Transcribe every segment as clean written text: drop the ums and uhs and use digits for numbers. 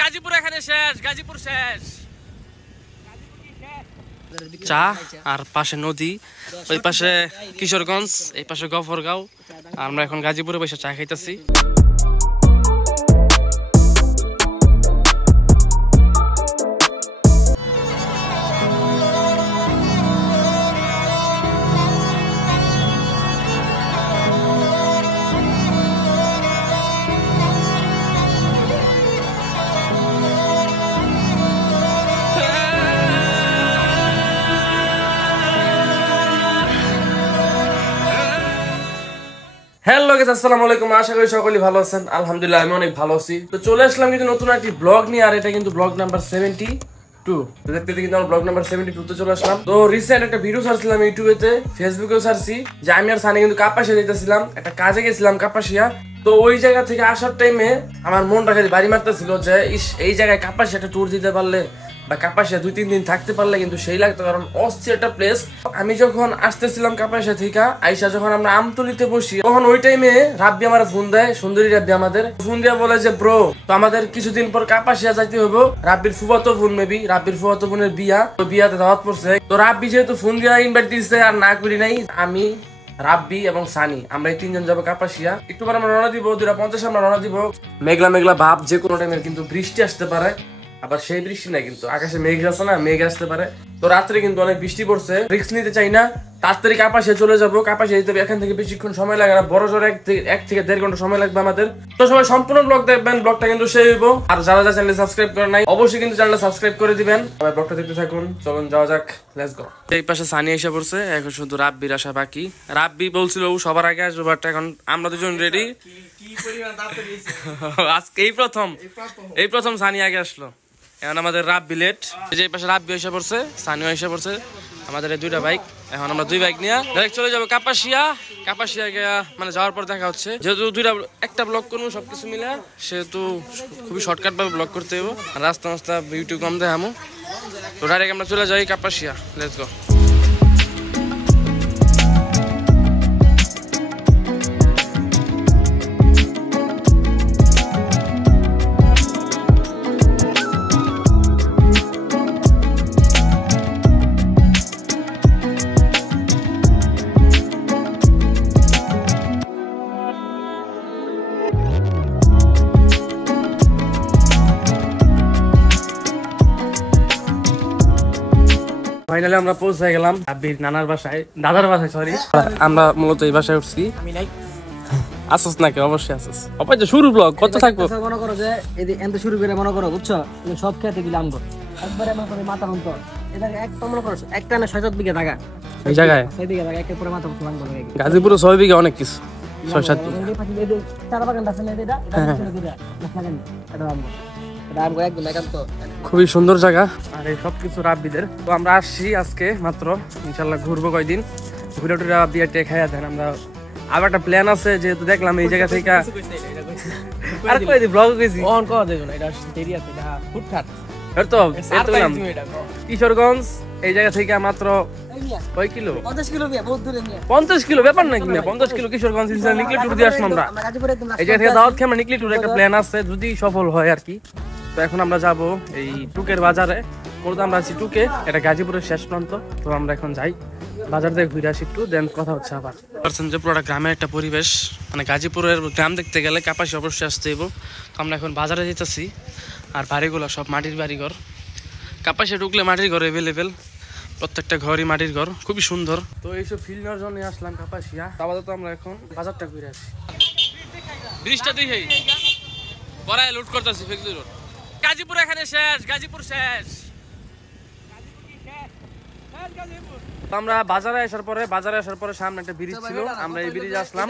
গাজীপুর এখানে শেষ, গাজীপুর শেষ। চা আর পাশে নদী, ওই পাশে কিশোরগঞ্জ, এই পাশে গফরগাঁও। আমরা এখন গাজীপুরে বসে চা খাইতেছি। হ্যালো গাইস, আসসালামু আলাইকুম। আশা করি সকলেই ভালো আছেন। আলহামদুলিল্লাহ আমি অনেক ভালো আছি। তো চলে আসলাম কিন্তু নতুন একটি ব্লগ নিয়ে, আর এটা কিন্তু ব্লগ নাম্বার 72। দেখতে কিন্তু আমরা ব্লগ নাম্বার 72 তে চলে আসলাম। তো রিসেন্ট একটা ভিডিও ছাড়ছিলাম ইউটিউবেতে, ফেসবুকেও ছাড়ছি, যে আমি আর সানি কিন্তু কাপাসিয়া যেতেছিলাম, একটা কাজে গেছিলাম কাপাসিয়া। তো ওই জায়গা থেকে আসার টাইমে আমার মনটা খালি বাড়ি মারতেছিল যে ইস, এই জায়গায় কাপাসিয়া একটা ট্যুর দিতে পারলে বা কাপাসিয়া 2-3 দিন থাকতে পারলে কিন্তু সেই লাগতো, কারণ অস্থির একটা প্লেস। আমি যখন আসতেছিলাম কাপাসিয়া থেকে আইসা, যখন আমরা আমতলিতে বসি, তখন ওই টাইমে রাব্বি আমার ফোন দেয়, সুন্দরী রাব্বি আমাদের ফোন দিয়ে বলে যে ব্রো, তো আমাদের কিছুদিন পর কাপাসিয়া যাইতে হবে। রাব্বির ফুফাতো বোন, মেবি রাব্বির ফুফাতো বোনের বিয়া, তো বিয়াতে দাওয়াত পড়ছে। তো রাব্বি যেহেতু ফোন দিয়ে ইনভাইট দিচ্ছে, আর না করি নাই। আমি, রাব্বি এবং সানি, আমরা এই 3 জন যাবো কাপাসিয়া। একটু পর আমরা রওনা দিব, 2:50 আমরা রওনা দিব। মেঘলা মেঘলা ভাব, যে কোনো টাইমে কিন্তু বৃষ্টি আসতে পারে, আবার সেই বৃষ্টি না, কিন্তু আকাশে মেঘ আছে না, মেঘ আসতে পারে। তো রাত্রে কিন্তু অনেক বৃষ্টি পড়ছে, রিস্ক নিতে চাই না। তাড়াতাড়ি কাপাসিয়া চলে যাবো। কাপাসিয়া যেতে এখান থেকে বেশিক্ষণ সময় লাগে না, বড় জোর 1 থেকে 1.5 ঘন্টা সময় লাগবে আমাদের। তো সবাই সম্পূর্ণ ব্লগ দেখবেন, ব্লগটা কিন্তু শেষ হইব। আর যারা যারা চ্যানেল সাবস্ক্রাইব করে নাই, অবশ্যই কিন্তু চ্যানেল সাবস্ক্রাইব করে দিবেন। সবাই ব্লগটা দেখতে থাকুন, চলুন যাওয়া যাক, লেটস গো। এই পাশে সানি এসে পড়ছে, এখন শুধু রাব্বির আসা বাকি। রাব্বি বলছিল ও সবার আগে আসবে, বাট এখন আমরা দুজন রেডি। আজকে এই প্রথম সানি আগে আসলো। এখন আমাদের রাব্বি লেট, যে পাশে রাব্বি এসে পড়ছে, সানিও এসে পড়ছে। আমাদের এই 2টা বাইক, এখন আমরা 2 বাইক নিয়ে ডাইরেক্ট চলে যাবো কাপাসিয়া। কাপাসিয়া গিয়া মানে যাওয়ার পর দেখা হচ্ছে, যেহেতু একটা ব্লগ করবো সবকিছু মিলে, সেহেতু খুবই শর্টকাট ভাবে ব্লগ করতে হবে। রাস্তা রাস্তা ইউটিউব কম দেখামো। তো ডাইরেক্ট আমরা চলে যাই কাপাসিয়া, লেটস গো। ফাইনালি আমরা পৌঁছে গেলাম রাব্বির নানার বাসায়, দাদার বাসায়, সরি। আমরা মূলত এই বাসায় উঠছি। আমি নাই আসছ নাকি? অবশ্যই আসছ। অপায় যে শুরু ব্লগ কত থাকবো, মনে করো যে এই এন্ড শুরু করে মনে করো, বুঝছো, সব খেতে গেলাম গো একবারে মনে করো মাথা হন্ত এটা একদম মনে করো একটা না 6-7 বিঘা জায়গা এই জায়গায়, সেই দিকে জায়গা একের পরে মাথা হন্ত ভাঙবো লাগে। গাজীপুরে 6 বিঘা অনেক কিছু, 6-7 বিঘা। এই চার বাগান আছে না, এটা ছেড়ে দিবা লাগানি, এটা ভাঙবো, এটা আমগো একদম একান্ত খুবই সুন্দর জায়গা। আর এই সবকিছু রাব্বিদের। তো আমরা আসছি আজকে মাত্র, ইনশাআল্লাহ ঘুরবো কয়দিন, ঘুরে টুরে বিয়ে টিয়ে খাইয়া দেন। আমরা আবার একটা প্ল্যান আছে, যেহেতু দেখলাম এই জায়গা থেকে আর কই দি ব্লগ কইছি অন কর দেব না, এটা এরিয়া থেকে ফুটফাট তো কিশোরগঞ্জ, এই জায়গা থেকে মাত্র কয় কিলো, 50 কিলো বিয়া, বহুত দূরে নিয়ে 50 কিলো ব্যাপার নাকি না, 50 কিলো কিশোরগঞ্জ নিকলি ট্যুর দিয়ে আসলাম আমরা। এই জায়গা থেকে দাওয়াত খেয়ে আমরা নিকলি ট্যুর একটা প্ল্যান আছে, যদি সফল হয় আর কি। তো এখন আমরা যাব এই টুকের বাজারে, মূলত আমরা আছি টুকে, এটা গাজীপুরের শেষ প্রান্ত। তো আমরা এখন যাই বাজার থেকে ঘুরে আসি একটু, দেন কথা হচ্ছে আবার। পারছেন যে পুরোটা গ্রামের একটা পরিবেশ, মানে গাজীপুরের গ্রাম দেখতে গেলে কাপাসিয়া অবশ্যই আসতে হইব। তো আমরা এখন বাজারে যেতেছি, আর বাড়িগুলো সব মাটির বাড়িঘর। কাপাসিয়া ঢুকলে মাটির ঘর অ্যাভেলেবেল, প্রত্যেকটা ঘরই মাটির ঘর, খুবই সুন্দর। তো এইসব ফিল নেওয়ার জন্য আসলাম কাপাসিয়া। আপাতত আমরা এখন বাজারটা ঘুরে আসি। ব্রিজটা দেখে পরে লুট করতেছি ফেকজুর রোড। গাজীপুর এখানে শেষ, গাজীপুর শেষ। আমরা বাজারে আসার পরে সামনে একটা ব্রিজ ছিল, আমরা এই ব্রিজে আসলাম।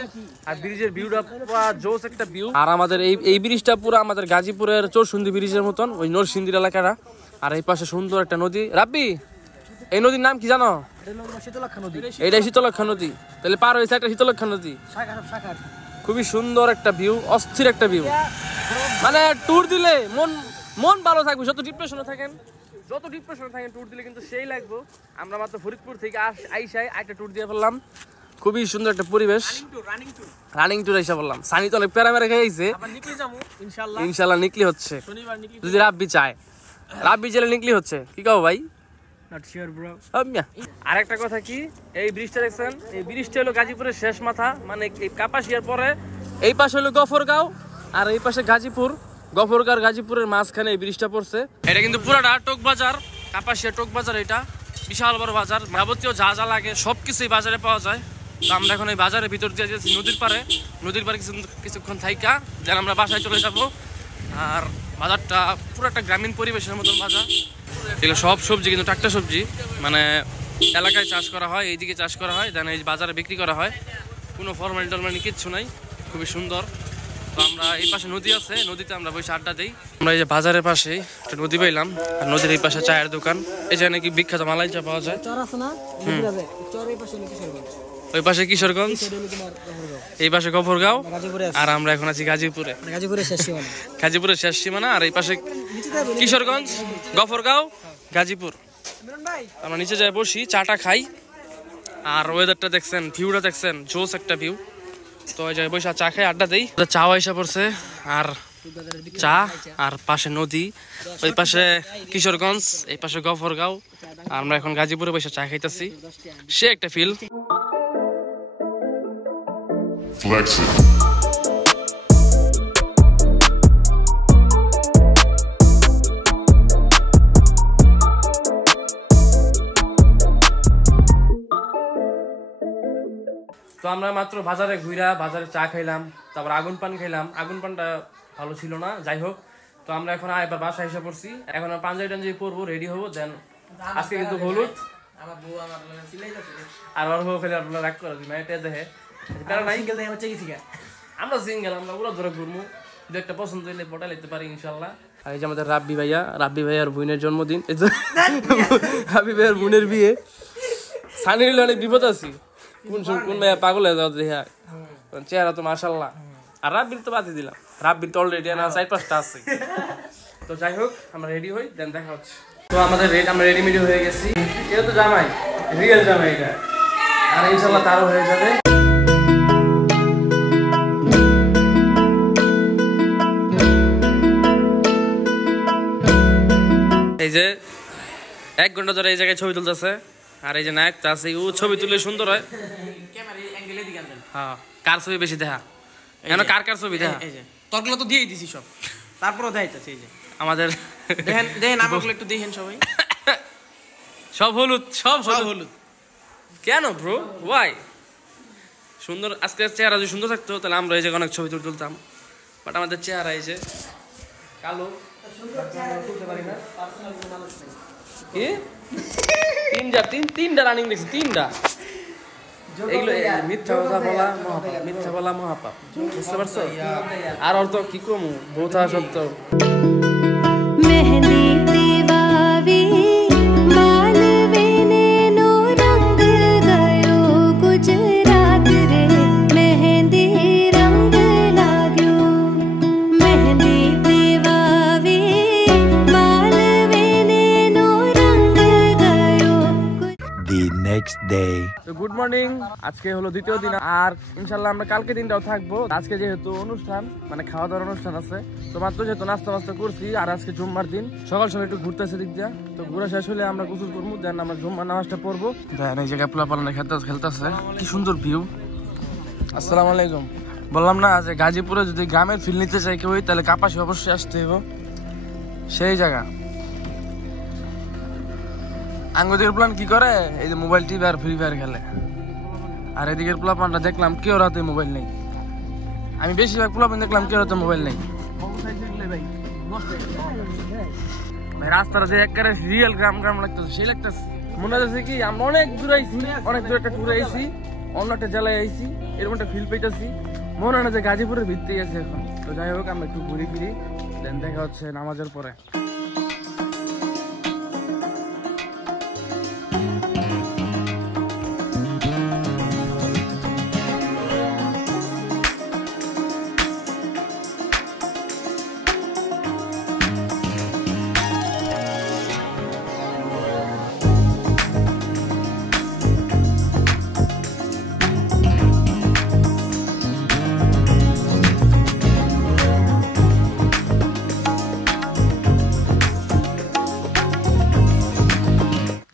আর ব্রিজের ভিউটা পুরো জোস একটা ভিউ। আর আমাদের এই ব্রিজটা পুরো আমাদের গাজীপুরের চৌসুন্দি ব্রিজের মতন, ওই নরসিংদীর এলাকাটা। আর এই পাশে সুন্দর একটা নদী। রাব্বি, এই নদীর নাম কি জানো? এইটাই শীতলক্ষা নদী। তাহলে পার হয়েছে একটা শীতলক্ষা নদী। খুবই সুন্দর একটা ভিউ, অস্থির একটা ভিউ। মানে ট্যুর দিলে মন ভালো থাকবে, যত ডিপ্রেশনে থাকেন যত ডিপ্রেশন থাকে ট্যুর দিলে কিন্তু সেই লাগবো। আমরা মাত্র ফরিদপুর থেকে আইসাই একটা ট্যুর দিয়ে ফেললাম, খুবই সুন্দর একটা পরিবেশ, রানিং ট্যুর এসে বললাম। সানি তো অনেক প্যারা খেয়েছে, ইনশাল্লাহ নিকলি হচ্ছে যদি রাব্বি চায়, রাব্বি জেলে নিকলি হচ্ছে। কি কও ভাই? আর একটা কথা কি, এই ব্রিজটা দেখছেন, এই ব্রিজটা হলো গাজীপুরের শেষ মাথা, মানে এই কাপাসিয়ার পরে এই পাশে হলো গফরগাঁও আর এই পাশে গাজীপুর। গফরগাঁও গাজীপুরের মাঝখানে এই ব্রিজটা পড়ছে। এটা কিন্তু পুরাটা টোক বাজার, কাপাসিয়া টোক বাজার। এটা বিশাল বড় বাজার, যাবতীয় যা যা লাগে সবকিছুই বাজারে পাওয়া যায়। তো আমরা এখন এই বাজারের ভিতর দিয়ে যাচ্ছি নদীর পারে কিছুক্ষণ থাইকা যেন আমরা বাসায় চলে যাব। আর বাজারটা পুরো একটা গ্রামীণ পরিবেশের মতন বাজার। এগুলো সব সবজি কিন্তু টাটকা সবজি, মানে এলাকায় চাষ করা হয়, এইদিকে চাষ করা হয়, দেন এই বাজারে বিক্রি করা হয়, কোনো ফরমালিন টরমালিন কিচ্ছু নাই, খুবই সুন্দর। তো আমরা এই পাশে নদী আছে, নদীতে আমরা বসে আড্ডা দিই। আমরা এই যে বাজারের পাশেই একটা নদী পাইলাম, আর নদীর এই পাশে চায়ের দোকান, এই যে নাকি বিখ্যাত মালাই চা পাওয়া যায়। ওই পাশে কিশোরগঞ্জ, এই পাশে গফরগাঁও, আর আমরা এখন আছি গাজীপুরে, গাজীপুরের শেষ সীমানা। আর এই পাশে কিশোরগঞ্জ, গফরগাঁও, গাজীপুর। আমরা নিচে যাই বসি, চাটা খাই, আর ওয়েদারটা দেখছেন, ভিউটা দেখছেন, জোস একটা ভিউ। তো ওই জায়গায় বসে চা খাই, আড্ডা দিই। চা এসে পড়ছে, আর চা, আর পাশে নদী, ওই পাশে কিশোরগঞ্জ, এই পাশে গফরগাঁও। আমরা এখন গাজীপুরে বসে চা খাইতেছি, সে একটা ফিল। Flex it. তো আমরা মাত্র বাজারে ঘুরা, বাজারে চা খাইলাম, তারপর আগুন পান খাইলাম। আগুন পানটা ভালো ছিল না, যাই হোক। তো আমরা এখন এবার বাসায় এসে পড়ছি, এখন পাঞ্জাবি টাঞ্জাবি পরবো, রেডি হবো। দেন আজকে কিন্তু হলুদ, আর ওর বউ ফেলে আপনারা রাগ করে এটা দেখে আমরা সিঙ্গেল, আমরা ওরা ধরে ঘুরবো, দু একটা পছন্দ হইলে পটা লিখতে পারি ইনশাল্লাহ। আর এই যে আমাদের রাব্বি ভাইয়ার বোনের জন্মদিন, রাব্বি ভাইয়ার বোনের বিয়ে। সানি হইলে অনেক বিপদ আছি, কোন ভাইয়া পাগল হয়ে যাও দেখা, চেহারা তো মাশাল্লাহ। আর রাব্বির তো বাতি দিলাম, রাব্বির তো অলরেডি না 4-5টা আছে। তো যাই হোক, আমরা রেডি হই, দেন দেখা হচ্ছে। তো আমরা রেডিমেডি হয়ে গেছি, এটা তো জামাই, রিয়েল জামাই এটা, আর ইনশাল্লাহ তারও হয়ে যাবে। এই যে 1 ঘন্টা ধরে এই জায়গায় ছবি তুলতেছে, আর এই যে নায়কটা আছে, ও ছবি তুললে সুন্দর হয়। হ্যাঁ, কার ছবি বেশি দেখা, কার ছবি দেখা, তরগুলো তো দিয়েই দিছি সব, তারপরও দেখাইতেছে। এই যে আমাদের দেখেন আমাগুলো একটু দেখেন সবাই, সব হলুদ, সব হলুদ। কেন ব্রো, ওয়াই? সুন্দর, আজকের চেহারা যদি সুন্দর থাকতো তাহলে আমরা এই জায়গায় অনেক ছবি তুলতাম, বাট আমাদের চেহারা এই যে কালো, তুলতে পারি না। তিনটা রানিং দেখছি, 3টা। এগুলো মিথ্যা কথা বলা মহাপাপ, মিথ্যা বলা মহাপাপ, বুঝতে পারছো? আর অর্থ কি কমু, বোথা সত্য। গুড মর্নিং, আজকে হলো দ্বিতীয় দিন, আর ইনশাল্লাহ আমরা কালকে দিনটাও থাকবো। আজকে যেহেতু অনুষ্ঠান, মানে খাওয়া দাওয়ার অনুষ্ঠান আছে, তো মাত্র যেহেতু নাস্তা করছি, আর আজকে জুম্মার দিন, সকাল সকাল একটু ঘুরতেছে দিক দিয়া। তো ঘুরে শেষ হলে আমরা গোসল করবো, দেন আমরা জুম্মার নামাজটা পড়বো। দেন এই জায়গায় পোলা পালানে খেলতেছে, কি সুন্দর ভিউ। আসসালামু আলাইকুম। বললাম না যে গাজীপুরে যদি গ্রামের ফিল নিতে চাই কেউ, তাহলে কাপাসি অবশ্যই আসতে হইব, সেই জায়গা। আঙ্গুদিকের প্ল্যান কি করে, এই যে মোবাইল টিভি আর ফ্রি ফায়ার খেলে। আর এদিকের প্লাপানটা দেখলাম কেউ রাতে মোবাইল নেই, আমি বেশিরভাগ প্লাপান দেখলাম কেউ রাতে মোবাইল নেই। রাস্তাটা যে একবারে রিয়েল গ্রাম লাগতেছে, সেই লাগতেছে। মনে হচ্ছে কি আমরা অনেক দূর আইছি, অনেক দূর একটা ট্যুরে আইছি, অন্য একটা জেলায় আইছি, এরকম একটা ফিল পাইতেছি। মনে হয় না যে গাজীপুরের ভিত্তি আছে এখন। তো যাই হোক, আমরা একটু ঘুরে ফিরি, দেন দেখা হচ্ছে নামাজের পরে।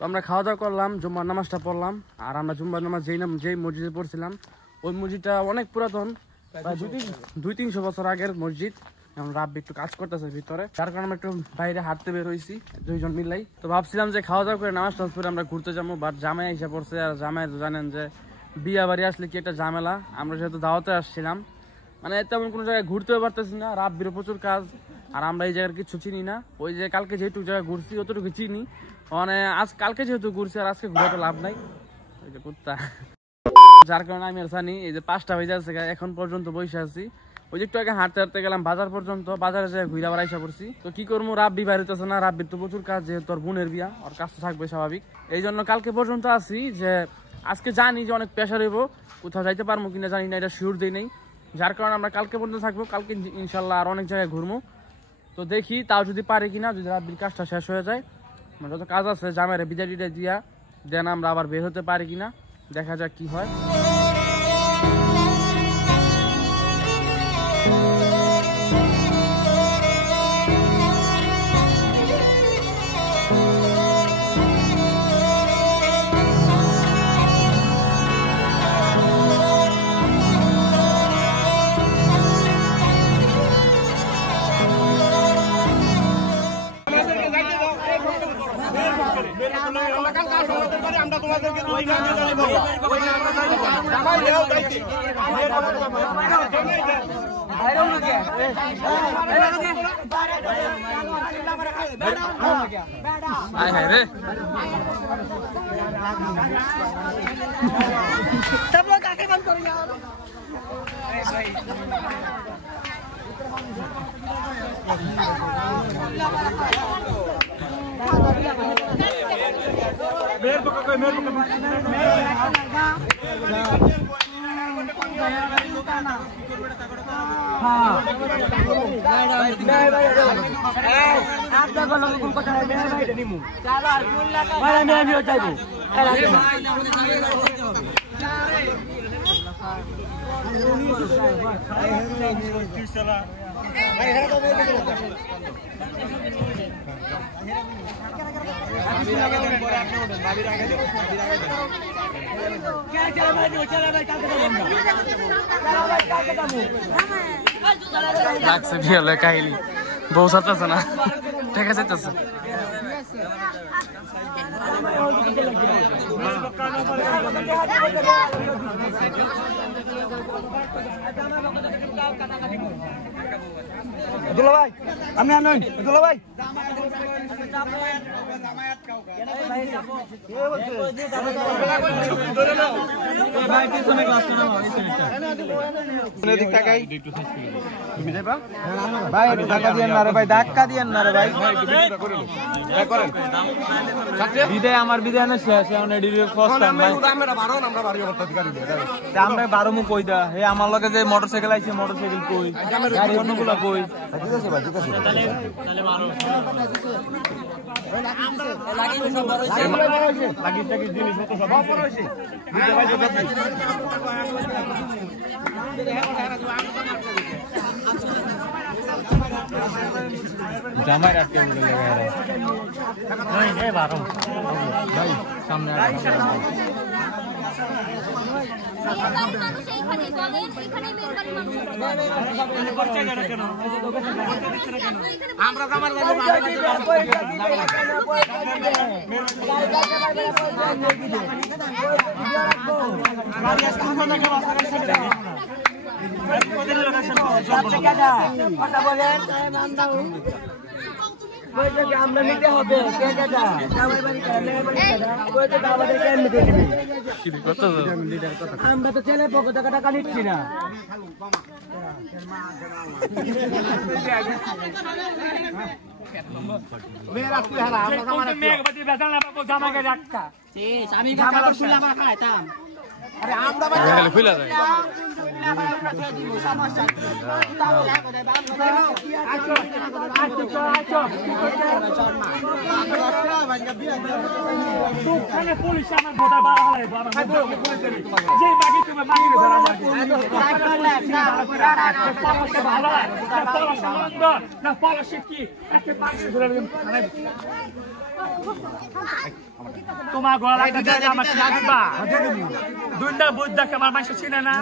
আমরা খাওয়া দাওয়া করলাম, জুম্মার নামাজটা পড়লাম। আর আমরা জুম্মার নামাজ যেই মসজিদে পড়ছিলাম ওই মসজিদটা অনেক পুরাতন, প্রায় 200-300 বছর আগের মসজিদ। এখন রাব্বি একটু কাজ করতেছে ভিতরে, যার কারণে আমরা একটু বাইরে হাঁটতে বের হয়েছি 2 জন মিলাই। তো ভাবছিলাম যে খাওয়া দাওয়া করে নামাজ টামাজ পড়ে আমরা ঘুরতে যাবো, বাট জামাই এসে পড়ছে। আর জামাই তো জানেন যে বিয়া বাড়ি আসলে কি একটা ঝামেলা। আমরা যেহেতু দাওয়াতে আসছিলাম, মানে তেমন কোনো জায়গায় ঘুরতেও পারতেছি না, রাব্বিরও প্রচুর কাজ। আর আমরা এই জায়গার কিছু চিনি না, ওই যে কালকে যেটুকু জায়গায় ঘুরছি অতটুকু চিনি, মানে কালকে যেহেতু ঘুরছি আর আজকে ঘুরে তো লাভ নাই, ওই যে কুত্তা। যার কারণে আমি আর জানি এই যে 5টা বেজে আছে, এখন পর্যন্ত বসে আছি। ওই যে একটু আগে হাঁটতে হাঁটতে গেলাম বাজার পর্যন্ত, বাজারে যাই ঘুরে আবার আইসা পড়ছি। তো কি করবো, রাব্বি বাইরে হইতেছে না, রাব্বির তো প্রচুর কাজ, যেহেতু তোর বোনের বিয়া, ওর কাজ তো থাকবে স্বাভাবিক। এই জন্য কালকে পর্যন্ত আছি, যে আজকে জানি যে অনেক প্রেশার হইব, কোথাও যাইতে পারবো কিনা জানি না, এটা শিওর দিই নেই। যার কারণে আমরা কালকে পর্যন্ত থাকবো, কালকে ইনশাল্লাহ আর অনেক জায়গায় ঘুরবো। তো দেখি তাও যদি পারি কিনা, যদি রাব্বির কাজটা শেষ হয়ে যায়, মানে যত কাজ আছে জামাইরে বিদায় টিদায় দিয়া দেন আমরা আবার বের হতে পারি কিনা, দেখা যাক কি হয়। सब लोग आके बंद करो यार। आप लोग लोगों को चला मेरा भाई नहीं मुंह चलो भाई मैं भी हो जाएगा লাগছে বিয়ালে কাহিলি বউ সাথে না ঠিক আছে যাইতেছে দুলা ভাই আমি আনই দুলা ভাই আমার বিদায় না শেষ আমরা 12 মুখ কই দা হে আমার লগে যে মোটরসাইকেল আইছে মোটরসাইকেল কই গাড়ি অন্যগুলা কই ঠিক আছে ভাই ঠিক আছে জামাই রাখতে বলে লাগায় ভাই সামনে আমরা আমার আমরা নিতে হবে আমরা তো ছেলে পক্ষ থেকে টাকা নিচ্ছি না আমি পুলিশ আমার ভোটার বাড়া হলে যে মাগি তুমি মাগি ভালো না পলাশে কি একটা পাখি ধরে তোমার গলা লাগবে আমার লাগবা দুইটা বুদ্ধকে আমার মাসে চিনে না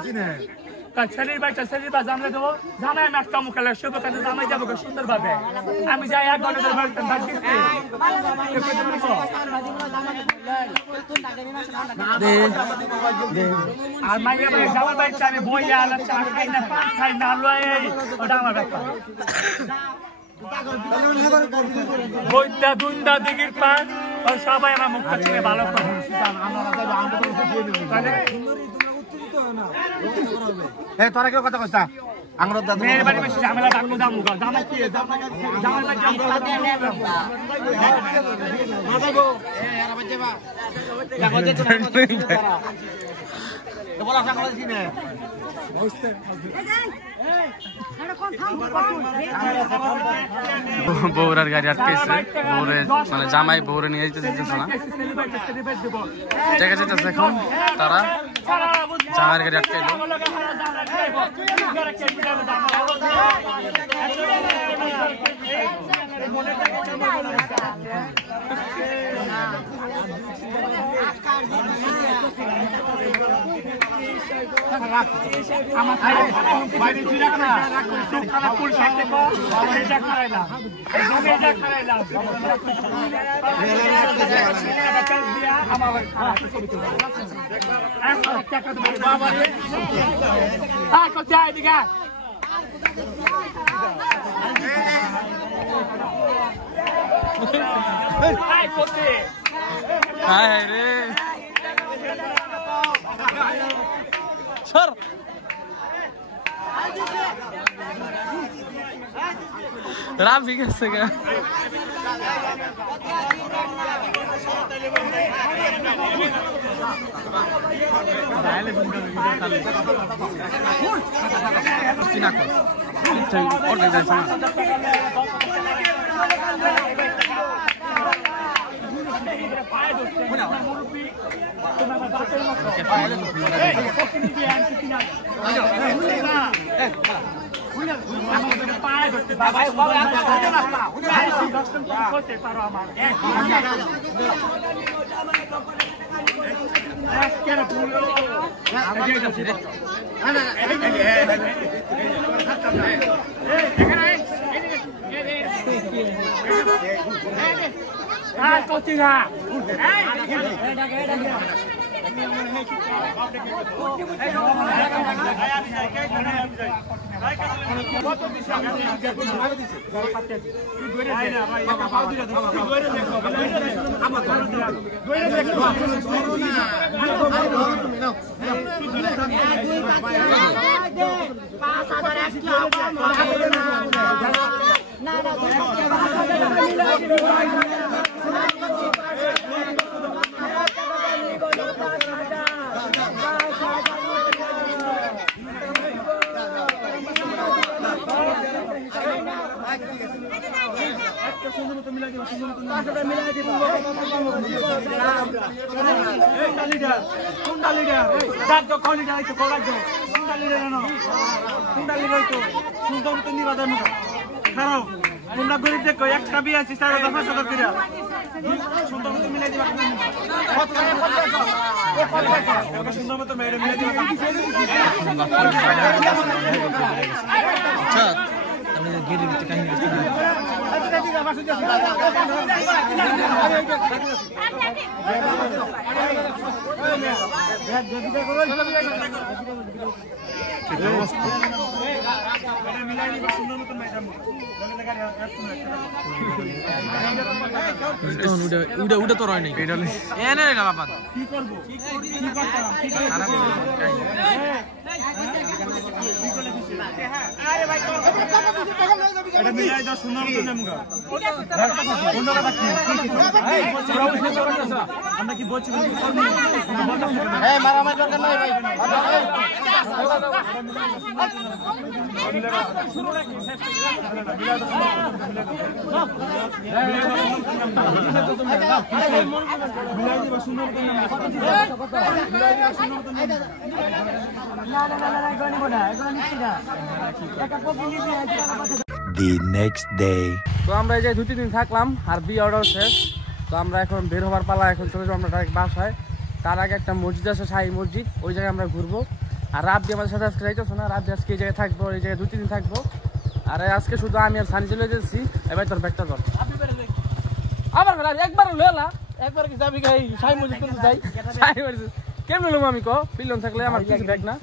তাই ছেলের বাচ্চা ছেলের বা জানলে দেবো জানাই আমি একটা মুখালে শুভ কাজে জানাই যাবো সুন্দর ভাবে আমি যাই 1 ঘন্টা ধরে আর মাইয়া ভাই যাওয়ার বাচ্চা আমি বইয়া আলাপ চা খাই না পান খাই না লয় ওটা আমার ব্যাপার বইটা দুইটা দিগির পান আর সবাই আমার মুখটা চিনে ভালো করে হ্যাঁ তোরা কেউ কথা কইতা আঙ্গুর দাদু মেয়ের বাড়ি বেশি ঝামেলা ডাকলো দামু গা জামাই কি জামাই বাড়ি মাথাগো এ यार बच्चे बा দেখো যে তো বলা সাকা বলছি না বউরার গাড়ি আটকেছে বউরে মানে জামাই বউরে নিয়ে যেতে দিতেছে না ঠিক আছে এখন তারা জামাইয়ের গাড়ি আটকাইলো আমার বাইরে চিরা না সুখানা ফুল সাথে কো এটা খাইলা এটা খাইলা আমার ছবি তুলবা টাকা দেব বাবা রে আয় কো যাই দিগা আয় কোতে হায় রে সর রাম ঠিক আছে কে তোমরা গরিব দেখো একটা বিয়ে আছে 4,500 টাকা সুন্দর মতো মিলাই দিবা সুন্দর মতো মেরে মিলাই দিবা আচ্ছা আমি গিয়ে দিতে কাহিনী করতে না উড়ে তো রয় নাই এনে না বাবা কি করব কি করব আরে ভাই এটা মিলাই দাও সুন্দর মতো নেমগা অন্য কথা কি আমরা কি বলছি এই মারামারি দরকার নাই ভাই শুরু রাখি শেষ The next day. তো আমরা এই যে 2-3 দিন থাকলাম আর বি অর্ডার শেষ। তো আমরা এখন বের হবার পালা, এখন চলে যাবো আমরা ডাইরেক্ট বাসায়। তার আগে একটা মসজিদ আছে, শাহী মসজিদ, ওই জায়গায় আমরা ঘুরবো। আর রাব্বি আমাদের সাথে আজকে যাইতেছে না, রাব্বি আজকে এই জায়গায় থাকবো, এই জায়গায় 2-3 দিন থাকবো। আর আজকে শুধু আমি আর সানি চলে যাচ্ছি। এবার তোর ব্যাগটা ধর, আবার একবার লেলা, একবার কি যাবি গাই শাহী মসজিদ কিন্তু যাই। শাহী মসজিদ কেমন লুম আমি কো পিলন থাকলে আমার কিছু ব্যাগ না।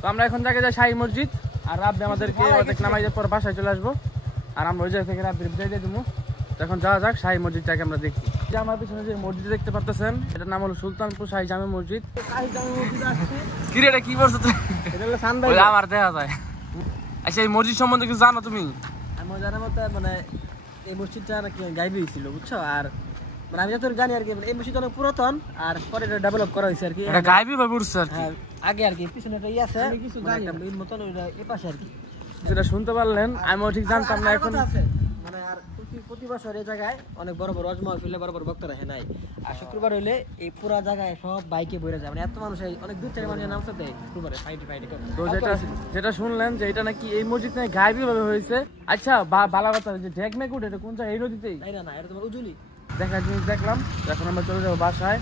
তো আমরা এখন জায়গায় যাই শাহী মসজিদ, আর রাব্বি আমাদেরকে নামাই দিয়ে পর বাসায় চলে আসবো। আর আমরা ওই জায়গা থেকে রাব্বির বিদায় দিয়ে দেবো। এখন যাওয়া যাক শাহী মসজিদটাকে আমরা দেখি। যে আমার পিছনে যে মসজিদ দেখতে পারতেছেন, এটার নাম হলো সুলতানপুর শাহী জামে মসজিদ। কি রে, এটা কি বলছো তুমি? এটা হলো সানবাই, আমার দেখা যায়। আচ্ছা, এই মসজিদ সম্বন্ধে কিছু জানো তুমি? আমার জানার মতো মানে এই মসজিদটা নাকি গাইবি ছিল, বুঝছো? আর মানে আমি যতদূর জানি আর কি, এই মসজিদ অনেক পুরাতন, আর পরে এটা ডেভেলপ করা হয়েছে আর কি। এটা গাইবি ভাবে উঠছে আর কি। হ্যাঁ, আগে আর কি পিছনে একটা ইয়ে আছে, কিছু জানি না এর মতন, ওইটা এই পাশে আর কি। যেটা শুনতে পারলেন আমিও ঠিক জানতাম না। এখন মানে আর প্রতি বছর এই জায়গায় অনেক বড় বড় অজমা ফিলে বড় বড় বক্তারা হয় নাই। আর শুক্রবার হইলে এই পুরা জায়গায় সব বাইকে বইরা যায়, মানে এত মানুষ অনেক দূর থেকে মানুষ নামতে দেয় শুক্রবারে ফাইটে তো যেটা শুনলেন যে এটা নাকি এই মসজিদ নাকি গাইবি ভাবে হয়েছে। আচ্ছা, বালা কথা, যে ঢেকমেকুট এটা কোন জায়গায়? এই নদীতেই? না, এটা তোমার উজুলি দেখা জিনিস দেখলাম। এখন আমরা চলে যাবো বাসায়।